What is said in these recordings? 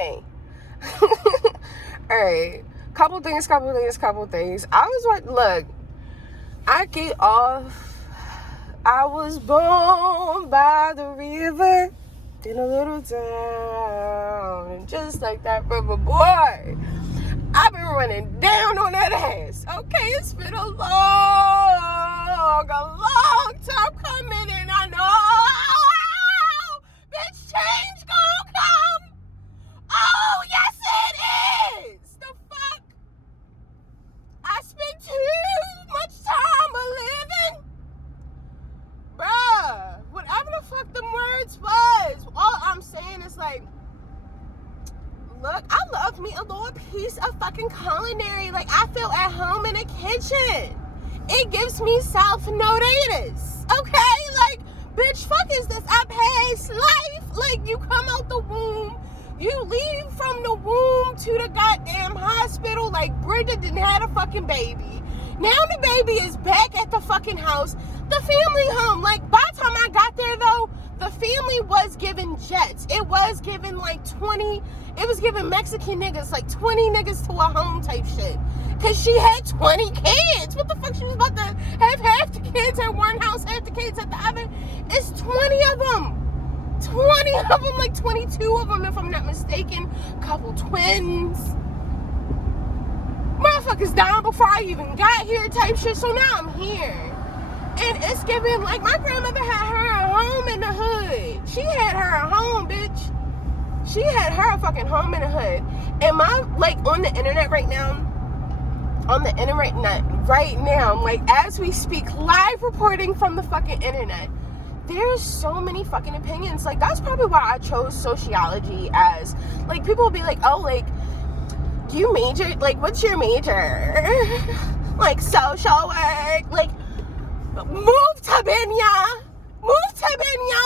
Hey. Alright. Couple things. I was like, look, I get off. I was born by the river in a little town. And just like that river, boy, I've been running down on that ass. Okay, it's been a long time coming, and I know, bitch, change gonna come. Oh, yes it is. The fuck? I spent too much time living. Bruh, whatever the fuck them words was, all I'm saying is like, look, I love me a little piece of fucking culinary. Like, I feel at home in a kitchen. It gives me self-notice. Okay? Like, bitch, fuck is this a past life? Like, you come out the womb, you leave from the womb to the goddamn hospital. Like, Bridget didn't have a fucking baby. Now the baby is back at the fucking house. The family home. Like, by the time I got there, though, the family was given jets. It was given like 20, it was giving Mexican niggas, like 20 niggas to a home type shit. Cause she had 20 kids. What the fuck? She was about to have half the kids at one house, half the kids at the other. It's 20 of them. 20 of them, like 22 of them, if I'm not mistaken. Couple twins. Motherfuckers down before I even got here type shit. So now I'm here. And it's giving, like, my grandmother had her a home in the hood. She had her a home, bitch. She had her a fucking home in the hood. And my, like, on the internet right now, like, as we speak, live reporting from the fucking internet, there's so many fucking opinions. Like, that's probably why I chose sociology as, like, people will be like, oh, like, you majored, like, what's your major? Like, social work, like, move to Benya.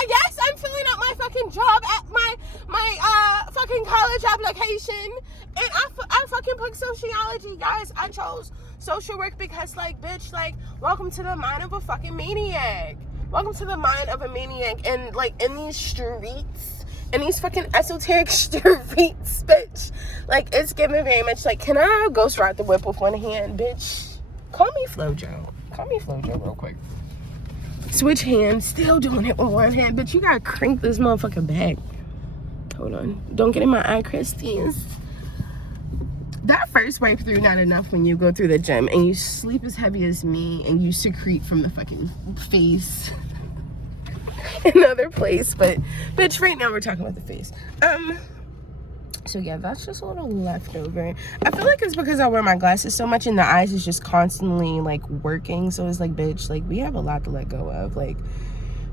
Yes, I'm filling out my fucking job at my fucking college application, and I fucking put sociology, guys. I chose social work because, like, bitch, like, welcome to the mind of a fucking maniac. Welcome to the mind of a maniac, and, like, in these streets, in these fucking esoteric streets, bitch, like, it's giving very much, like, can I ghost ride the whip with one hand, bitch? Call me Flojo real quick. Switch hands, still doing it with one hand, bitch. You gotta crank this motherfucker back. Hold on, don't get in my eye, Christie's. That first wipe through not enough when you go through the gym and you sleep as heavy as me and you secrete from the fucking face. Another place, but bitch, right now we're talking about the face. So yeah, that's just a little leftover. I feel like it's because I wear my glasses so much and the eyes is just constantly like working. So it's like, bitch, like, we have a lot to let go of. Like,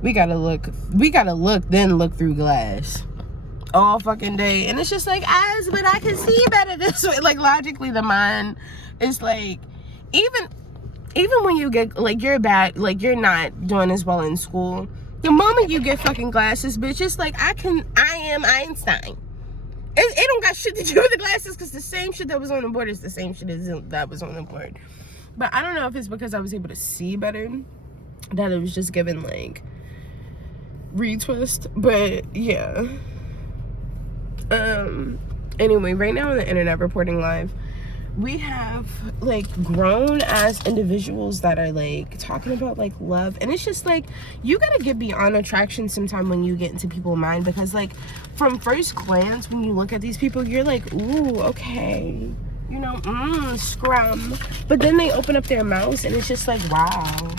we gotta look, then look through glass all fucking day. And it's just like, but I can see better this way. Like, logically, the mind is like, even when you get, like, you're bad, like, you're not doing as well in school, the moment you get fucking glasses, bitch, it's like, I am Einstein. It don't got shit to do with the glasses, because the same shit that was on the board is the same shit that was on the board. But I don't know if it's because I was able to see better that it was just given, like, retwist. But yeah. Anyway, right now on the internet reporting live, we have, like, grown as individuals that are, like, talking about, like, love. And it's just, like, you gotta get beyond attraction sometime when you get into people's mind. Because, like, from first glance, when you look at these people, you're like, ooh, okay. You know, scrum. But then they open up their mouths, and it's just like, wow.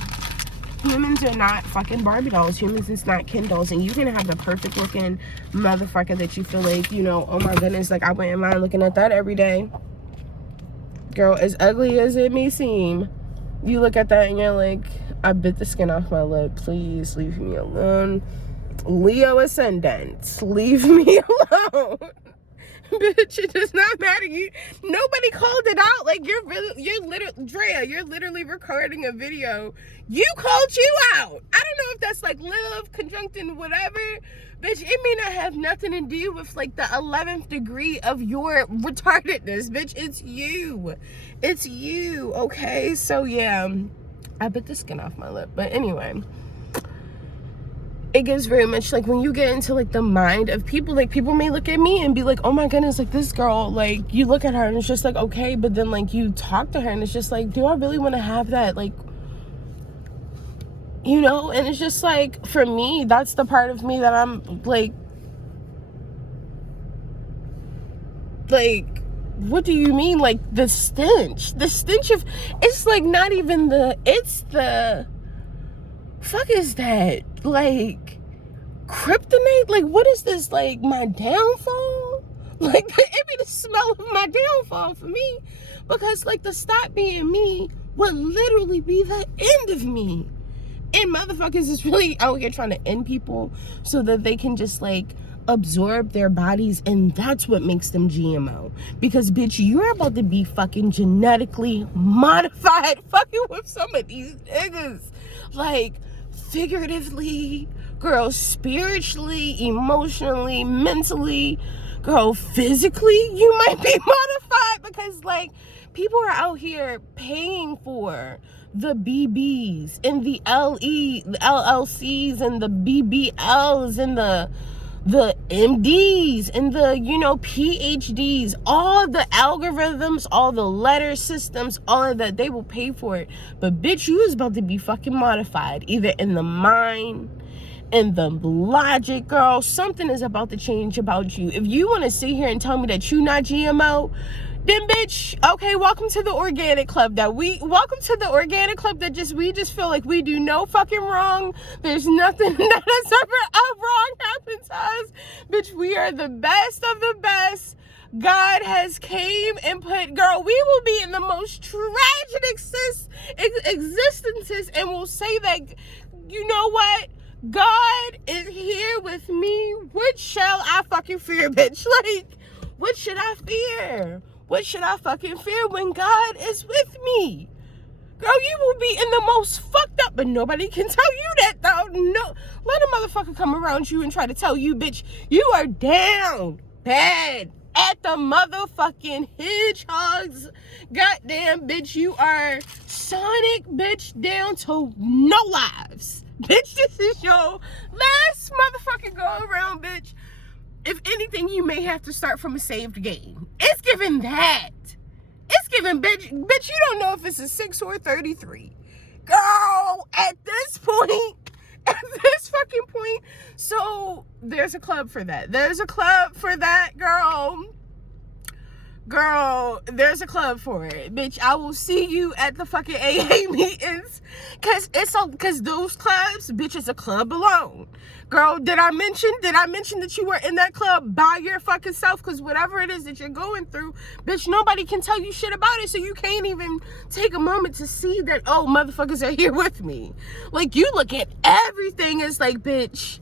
Humans are not fucking Barbie dolls. Humans is not Ken dolls. And you can have the perfect looking motherfucker that you feel like, you know, oh my goodness, like, I wouldn't mind looking at that every day. Girl, as ugly as it may seem, you look at that and you're like, I bit the skin off my lip. Please leave me alone. Leo ascendant, leave me alone. Bitch, it does not matter. Nobody called it out. Like, you're literally, Drea, you're literally recording a video. You called you out. I don't know if that's like love, conjuncting, whatever. Bitch, it may not have nothing to do with, like, the 11th degree of your retardedness, bitch. It's you. It's you, okay? So, yeah, I bit the skin off my lip. But anyway, it gives very much, like, when you get into, like, the mind of people, like, people may look at me and be like, oh my goodness, like, this girl, like, you look at her and it's just like, okay, but then, like, you talk to her and it's just like, do I really want to have that, like, you know? And it's just like, for me, that's the part of me that I'm like, what do you mean? Like, the stench of, it's like not even it's the fuck is that, like, kryptonite? Like, what is this, like, my downfall? Like, it be the smell of my downfall for me, because, like, the stop being me would literally be the end of me. And motherfuckers is really out here trying to end people so that they can just, like, absorb their bodies, and that's what makes them GMO. Because, bitch, you're about to be fucking genetically modified fucking with some of these niggas. Like, figuratively, girl, spiritually, emotionally, mentally, girl, physically, you might be modified, because, like, people are out here paying for the BBs and the LLCs and the BBLs and the MDs and the, you know, PhDs, all the algorithms, all the letter systems, all of that. They will pay for it. But bitch, you is about to be fucking modified, either in the mind, in the logic, girl. Something is about to change about you. If you want to sit here and tell me that you not GMO, then bitch, okay, welcome to the organic club that we just feel like we do no fucking wrong. There's nothing that has ever wrong happened to us. Bitch, we are the best of the best. God has came and put, girl, we will be in the most tragic existences, and we'll say that, you know what? God is here with me. What shall I fucking fear, bitch? Like, what should I fear? What should I fucking fear when God is with me? Girl, you will be in the most fucked up, but nobody can tell you that, though. No, let a motherfucker come around you and try to tell you, bitch, you are down bad at the motherfucking hedgehogs. Goddamn, bitch, you are Sonic, bitch, down to no lives. Bitch, this is your last motherfucking go around, bitch. If anything, you may have to start from a saved game. It's giving that. It's giving, bitch, you don't know if it's a 6 or a 33. Girl, at this fucking point, so there's a club for that. There's a club for that, girl. Girl, there's a club for it. Bitch, I will see you at the fucking AA meetings. Cause those clubs, bitch, it's a club alone. Girl, did I mention that you were in that club by your fucking self? Cause whatever it is that you're going through, bitch, nobody can tell you shit about it. So you can't even take a moment to see that, oh, motherfuckers are here with me. Like, you look at everything as like, bitch,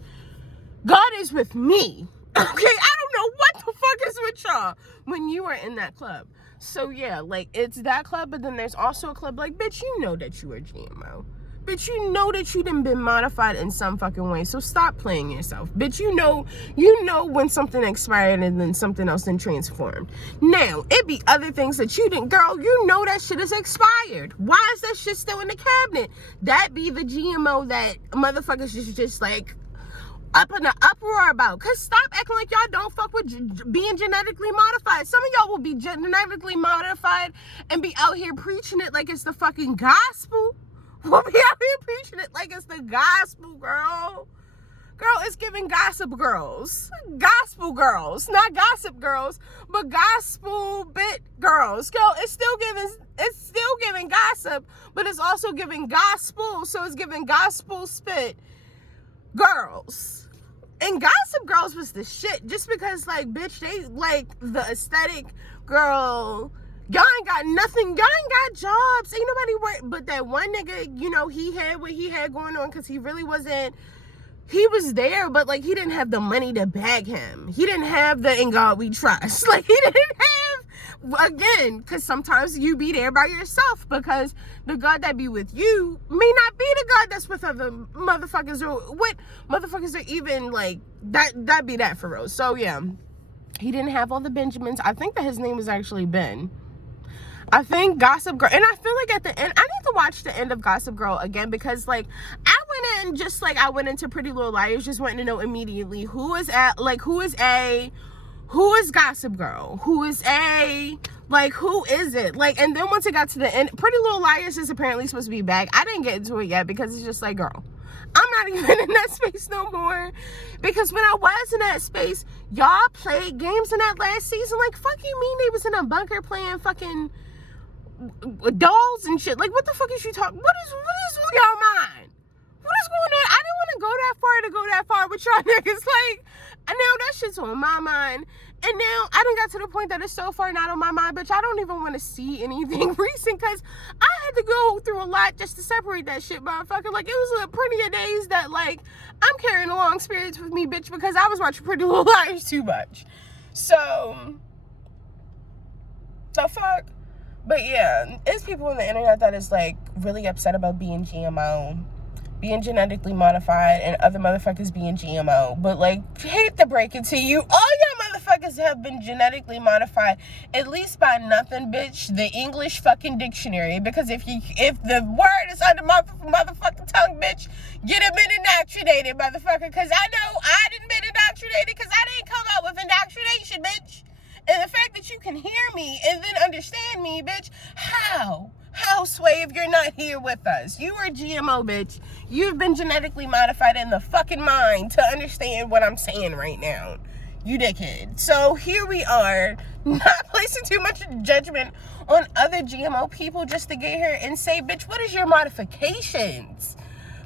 God is with me. Okay, I don't know what the fuck is with y'all when you are in that club. So yeah, like, it's that club, but then there's also a club like, bitch, you know that you are GMO. Bitch, you know that you done been modified in some fucking way. So stop playing yourself. Bitch, you know when something expired and then something else then transformed. Now, it be other things that you didn't, girl, you know that shit is expired. Why is that shit still in the cabinet? That be the GMO that motherfuckers just like up in the uproar about. Cause stop acting like y'all don't fuck with being genetically modified. Some of y'all will be genetically modified and be out here preaching it like it's the fucking gospel. We'll be out here preaching it like it's the gospel, girl. Girl, it's giving gossip girls. Gospel girls. Not gossip girls, but gospel bit girls. Girl, it's still giving gossip, but it's also giving gospel. So it's giving gospel spit girls. And gossip girls was the shit. Just because, like, bitch, they like the aesthetic, girl. Y'all ain't got nothing. Y'all ain't got jobs. Ain't nobody work. But that one nigga, you know, he had what he had going on because he really wasn't. He was there, but, like, he didn't have the money to bag him. He didn't have the in God we trust. Like, he didn't have, again, because sometimes you be there by yourself because the God that be with you may not be the God that's with other motherfuckers, or what motherfuckers are even, like, that be that for real. So, yeah, he didn't have all the Benjamins. I think that his name was actually Ben. I think Gossip Girl, and I feel like at the end, I need to watch the end of Gossip Girl again because, like, I went then just like I went into Pretty Little Liars, just wanting to know immediately who is A, who is Gossip Girl, who is A, like who is it? Like, and then once it got to the end, Pretty Little Liars is apparently supposed to be back. I didn't get into it yet because it's just like, girl, I'm not even in that space no more. Because when I was in that space, y'all played games in that last season. Like, fuck you mean they was in a bunker playing fucking dolls and shit? Like, what the fuck is you talking? What is on y'all mind? What is going on? I didn't want to go that far with y'all niggas. Like, and now that shit's on my mind. And now I done got to the point that it's so far not on my mind, bitch. I don't even want to see anything recent because I had to go through a lot just to separate that shit, motherfucker. Like, it was plenty of days that, like, I'm carrying along spirits with me, bitch, because I was watching Pretty Little Liars too much. So, the fuck? But yeah, there's people on the internet that is, like, really upset about being GMO, being genetically modified, and other motherfuckers being GMO. But, like, hate to break it to you, all y'all motherfuckers have been genetically modified, at least by nothing, bitch, the English fucking dictionary. Because if the word is under my motherfucking tongue, bitch, get it been indoctrinated, motherfucker. Because I know I didn't been indoctrinated because I didn't come out with indoctrination, bitch. And the fact that you can hear me and then understand me, bitch, how? How, Sway, if you're not here with us? You are GMO, bitch. You've been genetically modified in the fucking mind to understand what I'm saying right now. You dickhead. So here we are, not placing too much judgment on other GMO people just to get here and say, bitch, what is your modifications?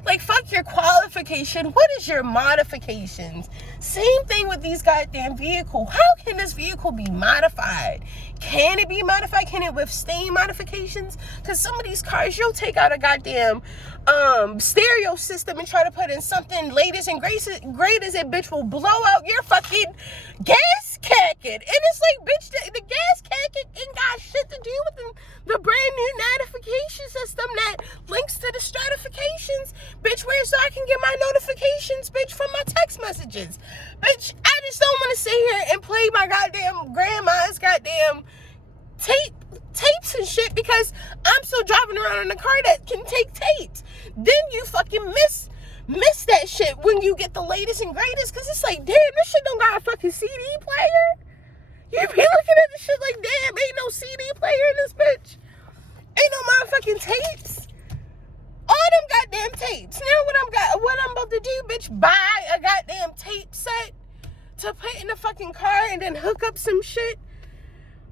Like, fuck your qualification. What is your modifications? Same thing with these goddamn vehicles. How can this vehicle be modified? Can it be modified? Can it withstand modifications? Because some of these cars, you'll take out a goddamn stereo system and try to put in something latest and greatest, and bitch will blow out your fucking gas cacket. And it's like, bitch, the gas cacket ain't got shit to do with the brand new notification system that links to the stratifications. Bitch, where so I can get my notifications, bitch, from my text messages. Bitch, I just don't want to sit here and play my goddamn grandma's goddamn tapes and shit because I'm still driving around in a car that can take tapes. Then you fucking miss that shit when you get the latest and greatest, because it's like, damn, this shit don't got a fucking CD player. You be looking at this shit like, damn, ain't no CD player in this bitch. Ain't no motherfucking tapes. All them goddamn tapes. Now what I'm about to do, bitch, buy a goddamn tape set to put in the fucking car and then hook up some shit.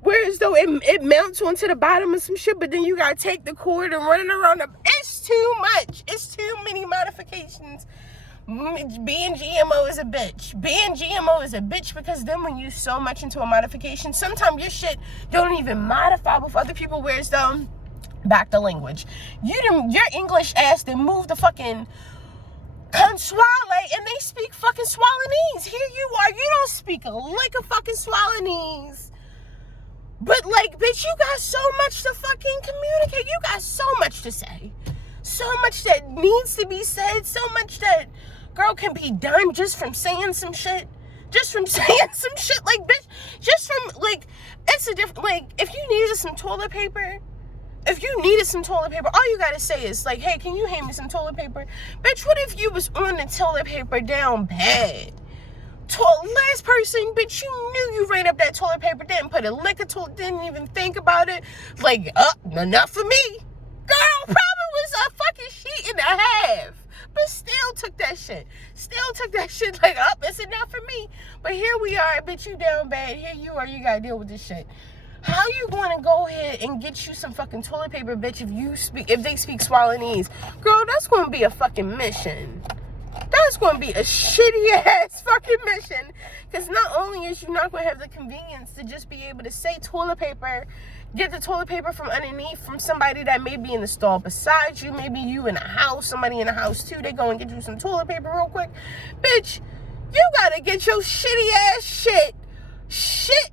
Whereas though it mounts onto the bottom of some shit, but then you gotta take the cord and run it around the... It's too much. It's too many modifications. Being GMO is a bitch. Being GMO is a bitch because then when you so much into a modification, sometimes your shit don't even modify with other people. Whereas though, back to language, your English ass then move the fucking Conswale and they speak fucking Swalinese. Here you are, you don't speak a lick of fucking Swalinese. But, like, bitch, you got so much to fucking communicate. You got so much to say. So much that needs to be said. So much that, girl, can be done just from saying some shit. Just from saying some shit. Like, bitch, just from, like, it's a different, like, if you needed some toilet paper, all you gotta say is, like, hey, can you hand me some toilet paper? Bitch, what if you was on the toilet paper down bad? Last person, bitch, you knew you ran up that toilet paper, didn't put a lick of toilet, didn't even think about it. Like, enough for me. Girl, probably was a fucking sheet and a half. But still took that shit. Like, it's enough for me. But here we are, bitch, you down bad. Here you are, you gotta deal with this shit. How you gonna go ahead and get you some fucking toilet paper, bitch, if they speak Swalinese? Girl, that's gonna be a fucking mission. That's going to be a shitty ass fucking mission. Because not only is you not going to have the convenience to just be able to say toilet paper, get the toilet paper from underneath from somebody that may be in the stall beside you. Maybe you in a house, somebody in a house too. They go and get you some toilet paper real quick. Bitch, you got to get your shitty ass shit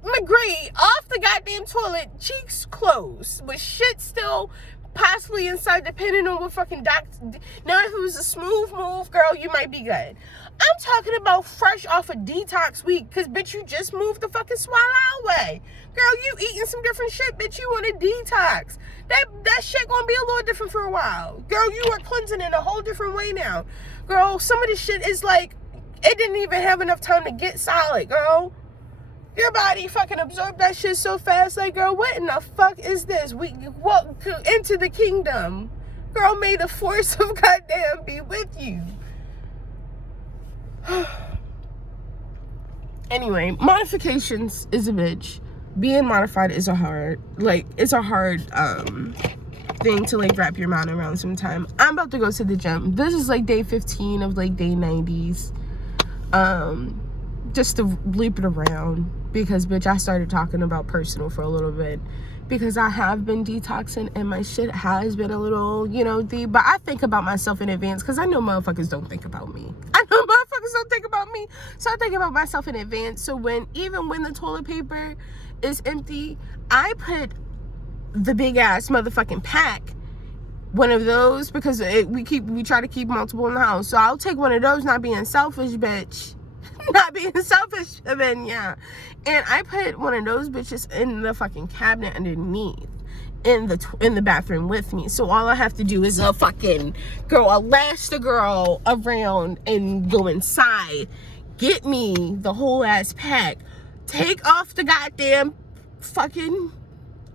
McGree off the goddamn toilet, cheeks closed, with shit still possibly inside, depending on what fucking doctor. Now, if it was a smooth move, girl, you might be good. I'm talking about fresh off a detox week, because, bitch, you just moved the fucking swallow away. Girl, you eating some different shit, bitch. You on a detox. That shit gonna be a little different for a while. Girl, you are cleansing in a whole different way now. Girl, some of this shit is like, it didn't even have enough time to get solid, girl. Your body fucking absorbed that shit so fast. Like, girl, what in the fuck is this? We walk into the kingdom. Girl, may the force of goddamn be with you. Anyway, modifications is a bitch. Being modified is a hard thing to like wrap your mind around sometime. I'm about to go to the gym. This is like day 15 of like day 90s. Just to leap it around, because bitch, I started talking about personal for a little bit, because I have been detoxing and my shit has been a little, you know, deep. But I think about myself in advance, because I know motherfuckers don't think about me. I know motherfuckers don't think about me. So I think about myself in advance. So even when the toilet paper is empty, I put the big ass motherfucking pack, one of those, because we try to keep multiple in the house. So I'll take one of those, not being selfish, bitch. Not being selfish, then yeah. And I put one of those bitches in the fucking cabinet underneath in the bathroom with me. So all I have to do is I'll lash the girl around and go inside, get me the whole ass pack, take off the goddamn fucking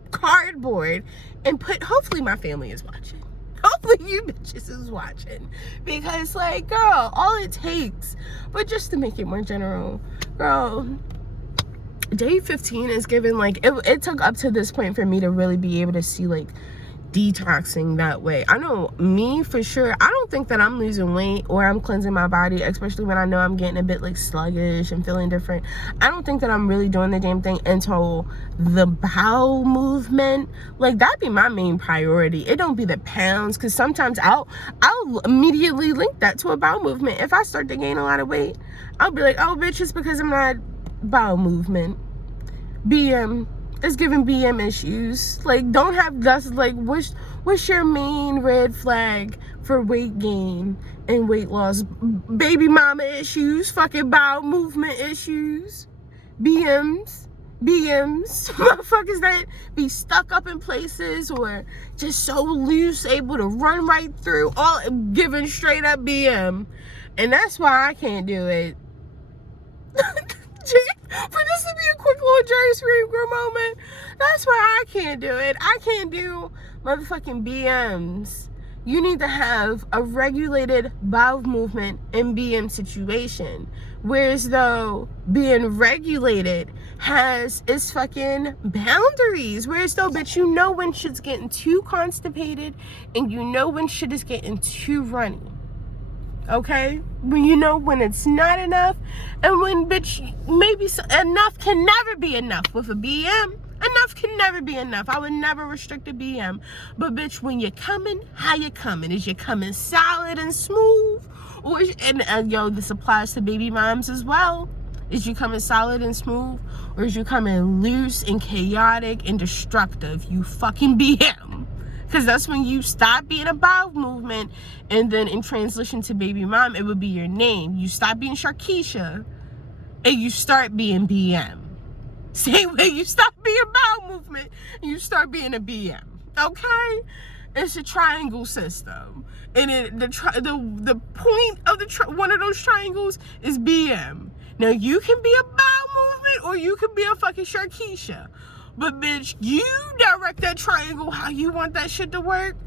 cardboard, and hopefully my family is watching. Hopefully you bitches is watching, because like, girl, all it takes, but just to make it more general, girl, day 15 is given like, it took up to this point for me to really be able to see like detoxing that way. I know me for sure, I don't think that I'm losing weight or I'm cleansing my body, especially when I know I'm getting a bit like sluggish and feeling different. I don't think that I'm really doing the damn thing until the bowel movement. Like, that'd be my main priority. It don't be the pounds, because sometimes I'll immediately link that to a bowel movement. If I start to gain a lot of weight, I'll be like, oh bitch, it's because I'm not bowel movement. It's giving BM issues. Like, don't have that's like, what's your main red flag for weight gain and weight loss? Baby mama issues, fucking bowel movement issues, BMs, motherfuckers that be stuck up in places or just so loose, able to run right through, all giving straight up BM. And that's why I can't do it. For this to be a quick little Jerry Scream Girl moment, that's why I can't do it. I can't do motherfucking BMs. You need to have a regulated bowel movement in BM situation. Whereas though being regulated has its fucking boundaries. Whereas though, bitch, you know when shit's getting too constipated and you know when shit is getting too runny. Okay, when you know when it's not enough, and when, bitch, maybe enough can never be enough with a BM. Enough can never be enough. I would never restrict a BM. But bitch, when you're coming, how you coming? Is you coming solid and smooth, or yo, this applies to baby moms as well. Is you coming solid and smooth, or is you coming loose and chaotic and destructive? You fucking BM. Because that's when you stop being a bowel movement, and then in transition to baby mom, it would be your name. You stop being Sharkeisha, and you start being BM. Same way you stop being bowel movement, and you start being a BM. Okay? It's a triangle system, and the point of one of those triangles is BM. Now you can be a bowel movement, or you can be a fucking Sharkeisha. But bitch, you direct that triangle how you want that shit to work.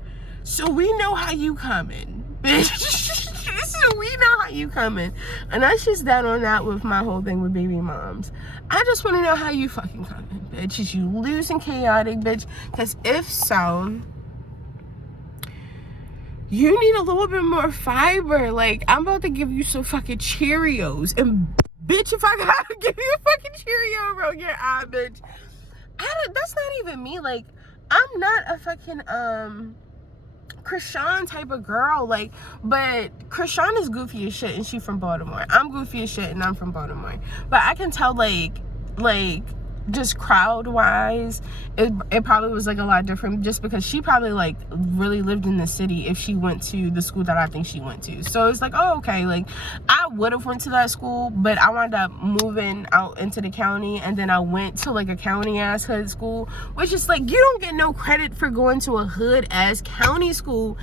So we know how you coming, bitch. So we know how you coming. And that's just that on that with my whole thing with baby moms. I just want to know how you fucking coming, bitch. Is you loose and chaotic, bitch? Because if so, you need a little bit more fiber. Like, I'm about to give you some fucking Cheerios. And bitch, if I gotta give you a fucking Cheerio around your eye, bitch. That's not even me. Like, I'm not a fucking Krishan type of girl. Like, but Krishan is goofy as shit and she from Baltimore. I'm goofy as shit and I'm from Baltimore. But I can tell like just crowd wise, it probably was like a lot different, just because she probably like really lived in the city if she went to the school that I think she went to. So it's like, oh, okay, like I would have went to that school, but I wound up moving out into the county, and then I went to like a county ass hood school, which is like, you don't get no credit for going to a hood ass county school,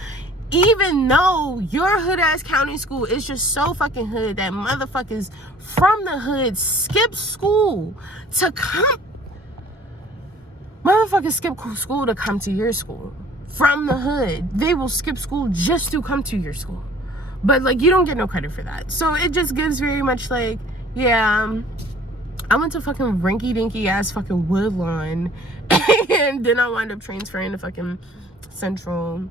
even though your hood ass county school is just so fucking hood that motherfuckers from the hood skip school to come. Motherfuckers skip school to come to your school. From the hood, they will skip school just to come to your school. But like, you don't get no credit for that. So it just gives very much like, yeah, I went to fucking rinky dinky ass fucking Woodlawn, and then I wound up transferring to fucking Central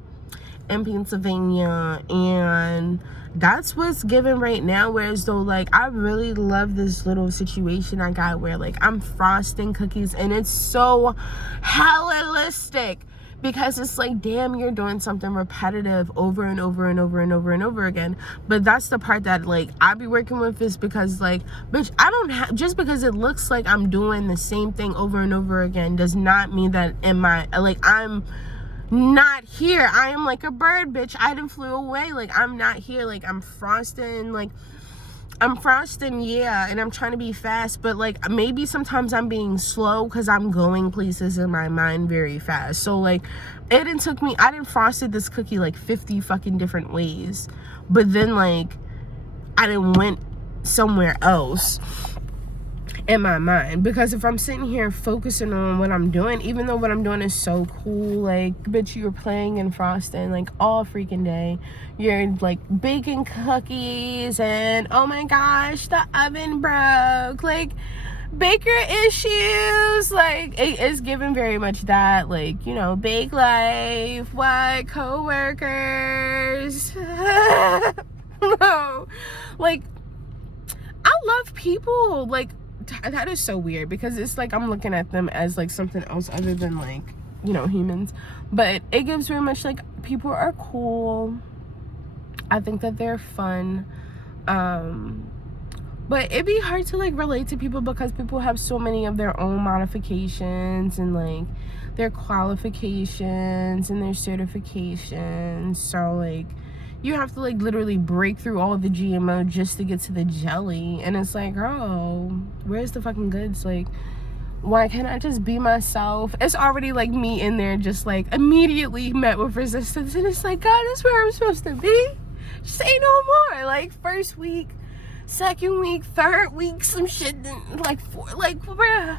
in Pennsylvania, and that's what's given right now. Whereas though, like, I really love this little situation I got where like I'm frosting cookies, and it's so hellistic, because it's like, damn, you're doing something repetitive over and over and over and over and over again. But that's the part that like I be working with, is because like, bitch, I don't have, just because it looks like I'm doing the same thing over and over again does not mean that in my, like, I'm not here. I am like a bird, bitch. I done flew away. Like, I'm not here. Like, I'm frosting, yeah, and I'm trying to be fast, but like maybe sometimes I'm being slow because I'm going places in my mind very fast. So like, it didn't took me, I didn't frosted this cookie like 50 fucking different ways, but then like I didn't went somewhere else in my mind, because if I'm sitting here focusing on what I'm doing, even though what I'm doing is so cool, like, bitch, you're playing and frosting like all freaking day, you're like baking cookies, and oh my gosh, the oven broke, like baker issues, like it is given very much that, like, you know, bake life, what, co-workers. No, like, I love people, like, that is so weird, because it's like I'm looking at them as like something else other than like, you know, humans. But it gives very much like, people are cool, I think that they're fun, but it'd be hard to like relate to people, because people have so many of their own modifications and like their qualifications and their certifications. So like, you have to like literally break through all the GMO just to get to the jelly, and it's like, oh, where's the fucking goods? Like, why can't I just be myself? It's already like me in there just like immediately met with resistance, and it's like, God, that's where I'm supposed to be. Say no more. Like, first week, second week, third week, some shit, like four, like, bruh,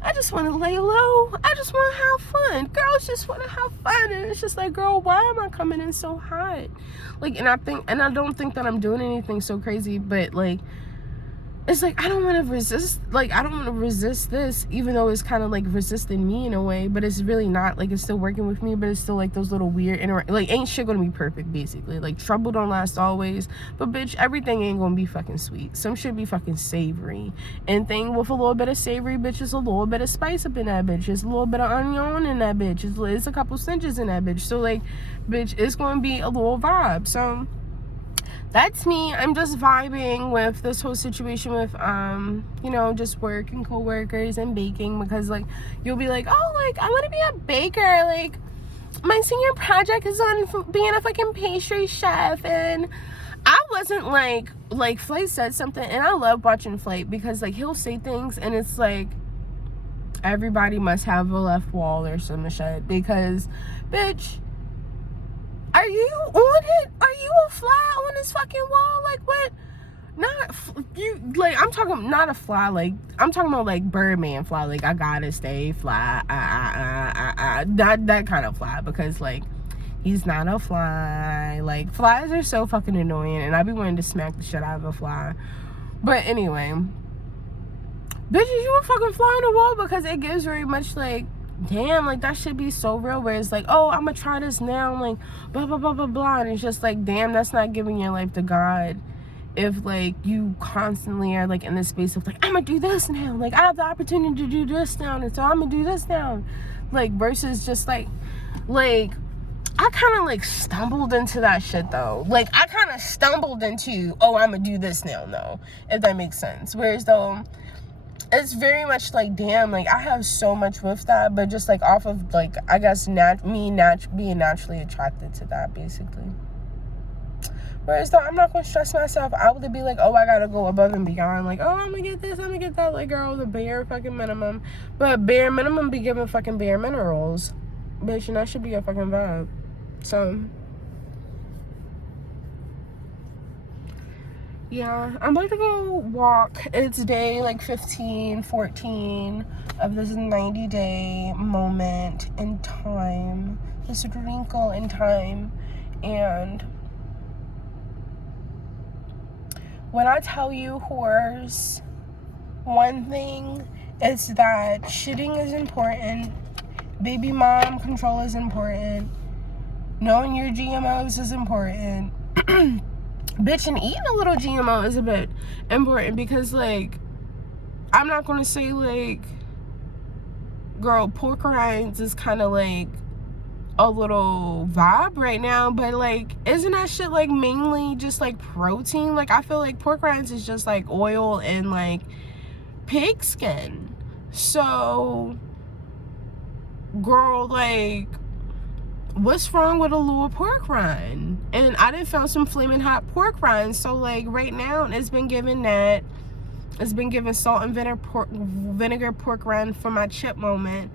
I just want to lay low. I just want to have fun. Girls just want to have fun. And it's just like, girl, why am I coming in so hot? Like, and I don't think that I'm doing anything so crazy, but like, it's like, I don't want to resist, like, I don't want to resist this, even though it's kind of like resisting me in a way, but it's really not, like, it's still working with me, but it's still like those little weird, like, ain't shit gonna be perfect, basically. Like, trouble don't last always, but bitch, everything ain't gonna be fucking sweet. Some shit be fucking savory, and thing with a little bit of savory, bitch, is a little bit of spice up in that bitch, it's a little bit of onion in that bitch, it's a couple cinches in that bitch, so like, bitch, it's gonna be a little vibe. So that's me. I'm just vibing with this whole situation with you know, just work and co-workers and baking, because like, you'll be like, oh, like, I want to be a baker, like my senior project is on being a fucking pastry chef. And I wasn't like Flight said something, and I love watching Flight, because like, he'll say things and it's like, everybody must have a left wall or some shit, because bitch, are you on it? Are you a fly on this fucking wall? Like, what? Not you, like, I'm talking not a fly, like, I'm talking about like Birdman fly, like, I gotta stay fly, that kind of fly, because like, he's not a fly. Like, flies are so fucking annoying, and I be wanting to smack the shit out of a fly. But anyway, bitches, you a fucking fly on the wall, because it gives very much like, damn, like, that should be so real, where it's like, oh, I'm gonna try this now, like, blah blah blah blah blah, and it's just like, damn, that's not giving your life to God if like you constantly are like in this space of like, I'm gonna do this now, like, I have the opportunity to do this now, and so I'm gonna do this now, like, versus just like I kind of like stumbled into that shit though. Like, I kind of stumbled into, oh, I'm gonna do this now, no, if that makes sense. Whereas though, it's very much like, damn, like, I have so much with that, but just, like, off of, like, I guess, being naturally attracted to that, basically. Whereas, though, I'm not going to stress myself out to be like, oh, I got to go above and beyond. Like, oh, I'm going to get this, I'm going to get that. Like, girl, the bare fucking minimum. But bare minimum be giving fucking bare minerals. Bitch, and that should be a fucking vibe. So, yeah, I'm about to go walk. It's day, like, 15, 14 of this 90-day moment in time. This wrinkle in time. And when I tell you, whores, one thing is that shitting is important, baby mom control is important, knowing your GMOs is important, bitch, and eating a little GMO is a bit important, because, like, I'm not gonna say, like, girl, pork rinds is kind of like a little vibe right now, but, like, isn't that shit, like, mainly just, like, protein? Like, I feel like pork rinds is just, like, oil and, like, pig skin. So, girl, like, what's wrong with a little pork rind? And I done found some flaming hot pork rinds. So, like, right now, it's been given that. It's been given salt and vinegar pork rind for my chip moment.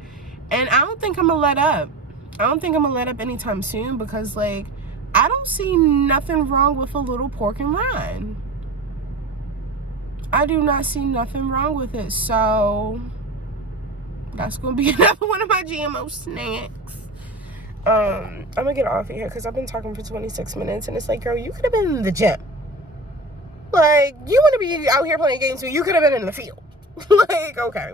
And I don't think I'm gonna let up. I don't think I'm gonna let up anytime soon, because, like, I don't see nothing wrong with a little pork and rind. I do not see nothing wrong with it. So that's gonna be another one of my GMO snacks. I'm gonna get off of here because I've been talking for 26 minutes, and it's like, girl, you could have been in the gym. Like, you want to be out here playing games, so you could have been in the field. Like, okay.